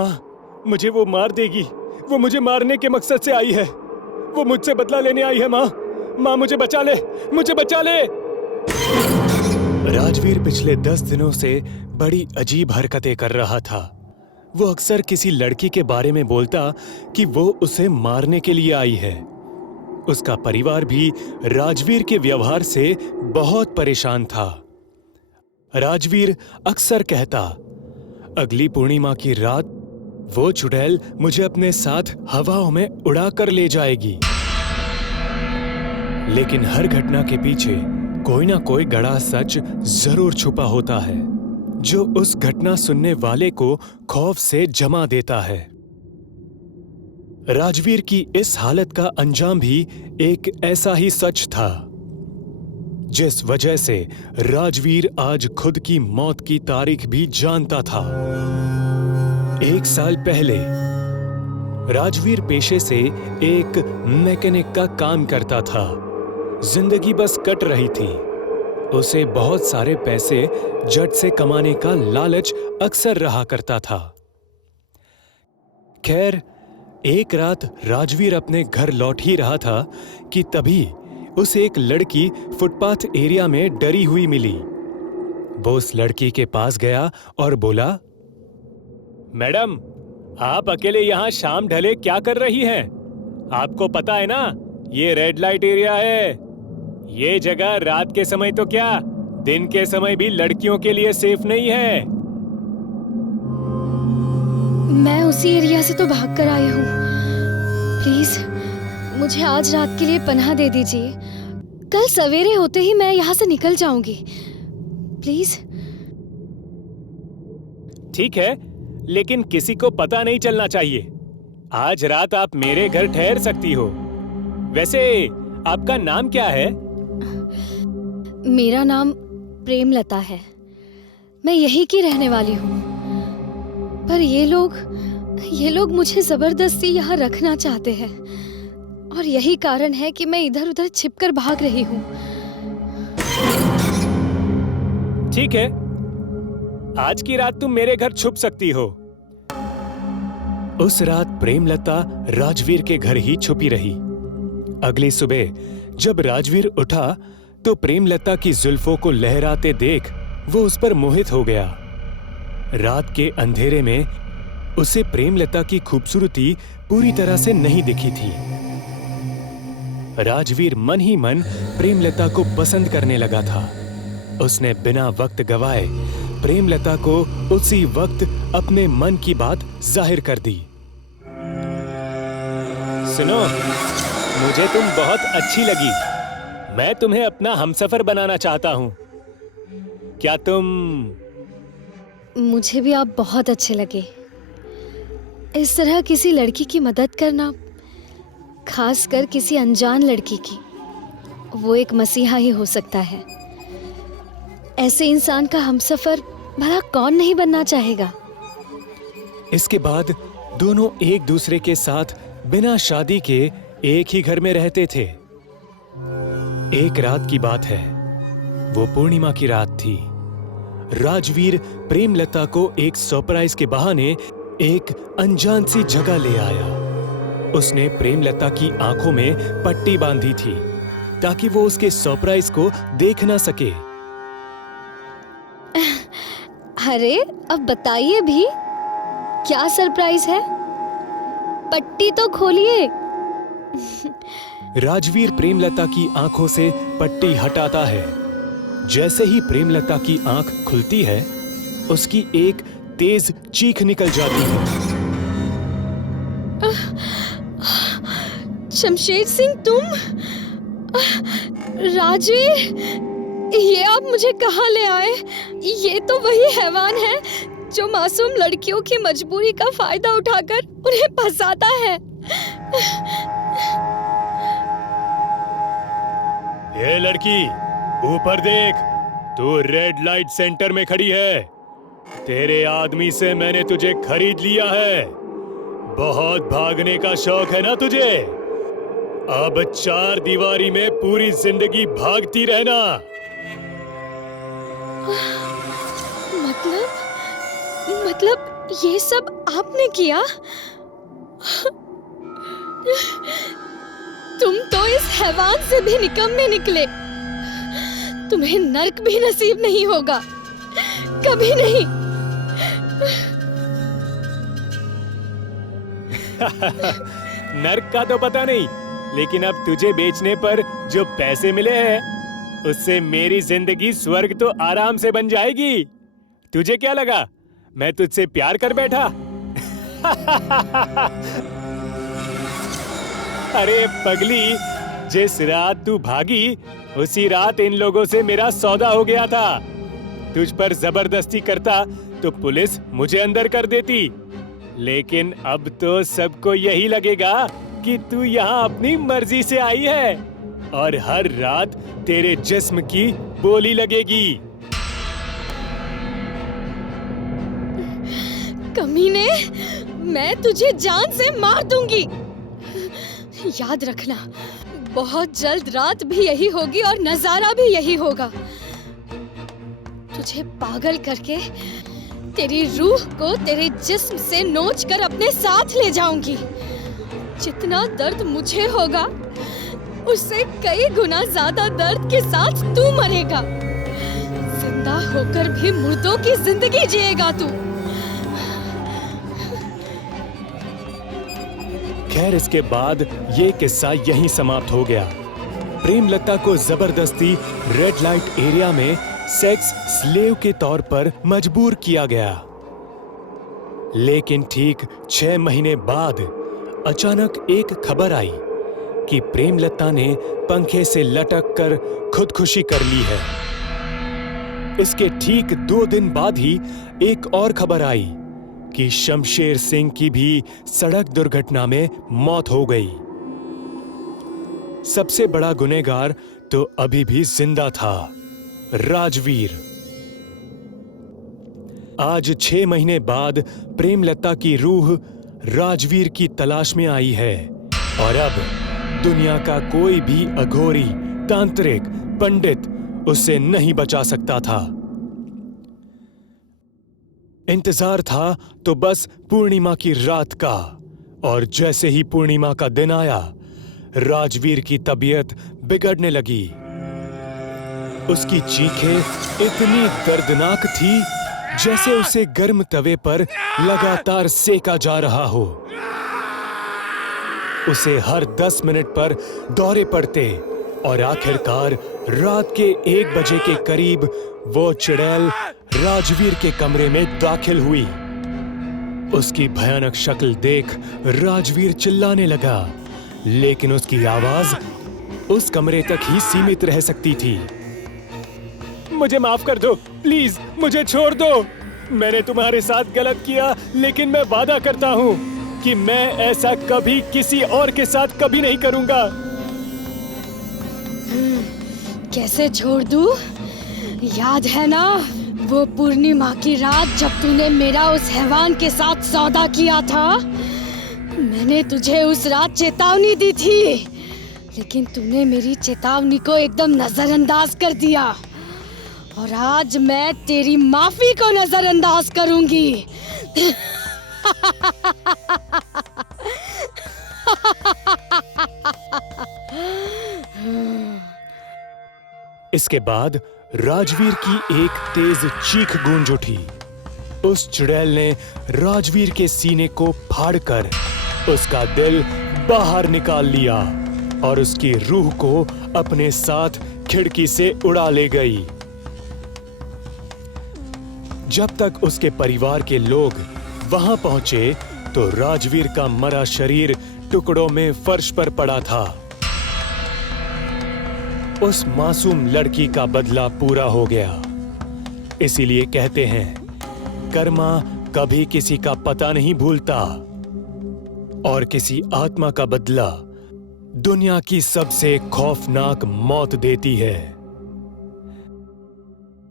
माँ, मुझे वो मार देगी। वो मुझे मारने के मकसद से आई है। वो मुझसे बदला लेने आई है। माँ, माँ मुझे बचा ले, मुझे बचा ले। राजवीर पिछले 10 दिनों से बड़ी अजीब हरकतें कर रहा था। वो अक्सर किसी लड़की के बारे में बोलता कि वो उसे मारने के लिए आई है। उसका परिवार भी राजवीर के व्यवहार से बहुत परेशान था। राजवीर अक्सर कहता, अगली पूर्णिमा की रात वो चुड़ैल मुझे अपने साथ हवाओं में उड़ा कर ले जाएगी। लेकिन हर घटना के पीछे कोई ना कोई गड़ा सच जरूर छुपा होता है, जो उस घटना सुनने वाले को खौफ से जमा देता है। राजवीर की इस हालत का अंजाम भी एक ऐसा ही सच था, जिस वजह से राजवीर आज खुद की मौत की तारीख भी जानता था। 1 साल पहले राजवीर पेशे से एक मैकेनिक का काम करता था। जिंदगी बस कट रही थी। उसे बहुत सारे पैसे झट से कमाने का लालच अक्सर रहा करता था। खैर, एक रात राजवीर अपने घर लौट ही रहा था कि तभी उसे एक लड़की फुटपाथ एरिया में डरी हुई मिली। वो उस लड़की के पास गया और बोला, मैडम, आप अकेले यहाँ शाम ढले क्या कर रही हैं? आपको पता है ना, ये रेड लाइट एरिया है। ये जगह रात के समय तो क्या, दिन के समय भी लड़कियों के लिए सेफ नहीं है। मैं उसी एरिया से तो भाग कर आई हूँ। प्लीज मुझे आज रात के लिए पनाह दे दीजिए। कल सवेरे होते ही मैं यहाँ से निकल जाऊंगी। प्लीज। ठीक है, लेकिन किसी को पता नहीं चलना चाहिए। आज रात आप मेरे घर ठहर सकती हो। वैसे आपका नाम क्या है? मेरा नाम प्रेमलता है। मैं यहीं की रहने वाली हूँ। पर ये लोग मुझे जबरदस्ती यहाँ रखना चाहते हैं, और यही कारण है कि मैं इधर उधर छिपकर भाग रही हूँ। ठीक है, आज की रात तुम मेरे घर छुप सकती हो। उस रात प्रेमलता राजवीर के घर ही छुपी रही। अगली सुबह जब राजवीर उठा तो प्रेमलता की जुल्फों को लहराते देख वो उस पर मोहित हो गया। रात के अंधेरे में उसे प्रेमलता की खूबसूरती पूरी तरह से नहीं दिखी थी। राजवीर मन ही मन प्रेमलता को पसंद करने लगा था। उसने बिना वक्त गवाए प्रेमलता को उसी वक्त अपने मन की बात जाहिर कर दी। सुनो, मुझे तुम बहुत अच्छी लगी। मैं तुम्हें अपना हमसफर बनाना चाहता हूं। क्या तुम? मुझे भी आप बहुत अच्छे लगे। इस तरह किसी लड़की की मदद करना, खासकर किसी अनजान लड़की की, वो एक मसीहा ही हो सकता है। ऐसे इंसान का हमसफर भला कौन नहीं बनना चाहेगा। इसके बाद दोनों एक दूसरे के साथ बिना शादी के एक ही घर में रहते थे। एक रात की बात है, वो पूर्णिमा की रात थी। राजवीर प्रेमलता को एक सरप्राइज के बहाने एक अनजान सी जगह ले आया। उसने प्रेमलता की आंखों में पट्टी बांधी थी ताकि वो उसके सरप्राइज को देख ना सके। अरे अब बताइए भी, क्या सरप्राइज है? पट्टी तो खोलिए। राजवीर प्रेमलता की आंखों से पट्टी हटाता है। जैसे ही प्रेमलता की आंख खुलती है, उसकी एक तेज चीख निकल जाती है। शमशेर सिंह, तुम? राजवीर, ये आप मुझे कहाँ ले आए? ये तो वही हैवान है जो मासूम लड़कियों की मजबूरी का फायदा उठाकर उन्हें फंसाता है। ये लड़की, ऊपर देख। तू रेड लाइट सेंटर में खड़ी है। तेरे आदमी से मैंने तुझे खरीद लिया है। बहुत भागने का शौक है ना तुझे? अब 4 दीवारी में पूरी जिंदगी भागती रहना। मतलब ये सब आपने किया? तुम तो इस हैवान से भी निकम्मे निकले। तुम्हें नर्क भी नसीब नहीं होगा, कभी नहीं। नर्क का तो पता नहीं, लेकिन अब तुझे बेचने पर जो पैसे मिले हैं उससे मेरी जिंदगी स्वर्ग तो आराम से बन जाएगी। तुझे क्या लगा मैं तुझसे प्यार कर बैठा? अरे पगली, जिस रात तू भागी उसी रात इन लोगों से मेरा सौदा हो गया था। तुझ पर जबरदस्ती करता तो पुलिस मुझे अंदर कर देती, लेकिन अब तो सबको यही लगेगा कि तू यहाँ अपनी मर्जी से आई है और हर रात तेरे जिस्म की बोली लगेगी। कमीने, मैं तुझे जान से मार दूंगी। याद रखना, बहुत जल्द रात भी यही होगी और नजारा भी यही होगा। तुझे पागल करके तेरी रूह को तेरे जिस्म से नोच कर अपने साथ ले जाऊंगी। जितना दर्द मुझे होगा उससे कई गुना ज्यादा दर्द के साथ तू मरेगा। जिंदा होकर भी मुर्दों की जिंदगी जिएगा तू। खैर, इसके बाद ये किस्सा यहीं समाप्त हो गया। प्रेमलता को जबरदस्ती रेड लाइट एरिया में सेक्स स्लेव के तौर पर मजबूर किया गया। लेकिन ठीक 6 महीने बाद अचानक एक खबर आई कि प्रेमलता ने पंखे से लटक कर खुदकुशी कर ली है। इसके ठीक 2 दिन बाद ही एक और खबर आई कि शमशेर सिंह की भी सड़क दुर्घटना में मौत हो गई। सबसे बड़ा गुनहगार तो अभी भी जिंदा था, राजवीर। आज 6 महीने बाद प्रेमलता की रूह राजवीर की तलाश में आई है और अब दुनिया का कोई भी अघोरी, तांत्रिक, पंडित उसे नहीं बचा सकता था। इंतजार था तो बस पूर्णिमा की रात का, और जैसे ही पूर्णिमा का दिन आया राजवीर की तबीयत बिगड़ने लगी। उसकी चीखें इतनी दर्दनाक थी जैसे उसे गर्म तवे पर लगातार सेका जा रहा हो। उसे हर 10 मिनट पर दौरे पड़ते और आखिरकार रात के 1 बजे के करीब वो चुड़ैल राजवीर के कमरे में दाखिल हुई। उसकी भयानक शक्ल देख राजवीर चिल्लाने लगा, लेकिन उसकी आवाज उस कमरे तक ही सीमित रह सकती थी। मुझे माफ कर दो, प्लीज मुझे छोड़ दो। मैंने तुम्हारे साथ गलत किया, लेकिन मैं वादा करता हूँ कि मैं ऐसा कभी किसी और के साथ कभी नहीं करूंगा। कैसे छोड़ दूं? याद है ना वो पूर्णिमा की रात जब तूने मेरा उस हैवान के साथ सौदा किया था? मैंने तुझे उस रात चेतावनी दी थी, लेकिन तूने मेरी चेतावनी को एकदम नजरअंदाज कर दिया, और आज मैं तेरी माफी को नजरअंदाज करूंगी। इसके बाद राजवीर की एक तेज चीख गूंज उठी। उस चुड़ैल ने राजवीर के सीने को फाड़कर उसका दिल बाहर निकाल लिया और उसकी रूह को अपने साथ खिड़की से उड़ा ले गई। जब तक उसके परिवार के लोग वहां पहुंचे तो राजवीर का मरा शरीर टुकड़ों में फर्श पर पड़ा था। उस मासूम लड़की का बदला पूरा हो गया। इसीलिए कहते हैं, कर्मा कभी किसी का पता नहीं भूलता, और किसी आत्मा का बदला दुनिया की सबसे खौफनाक मौत देती है।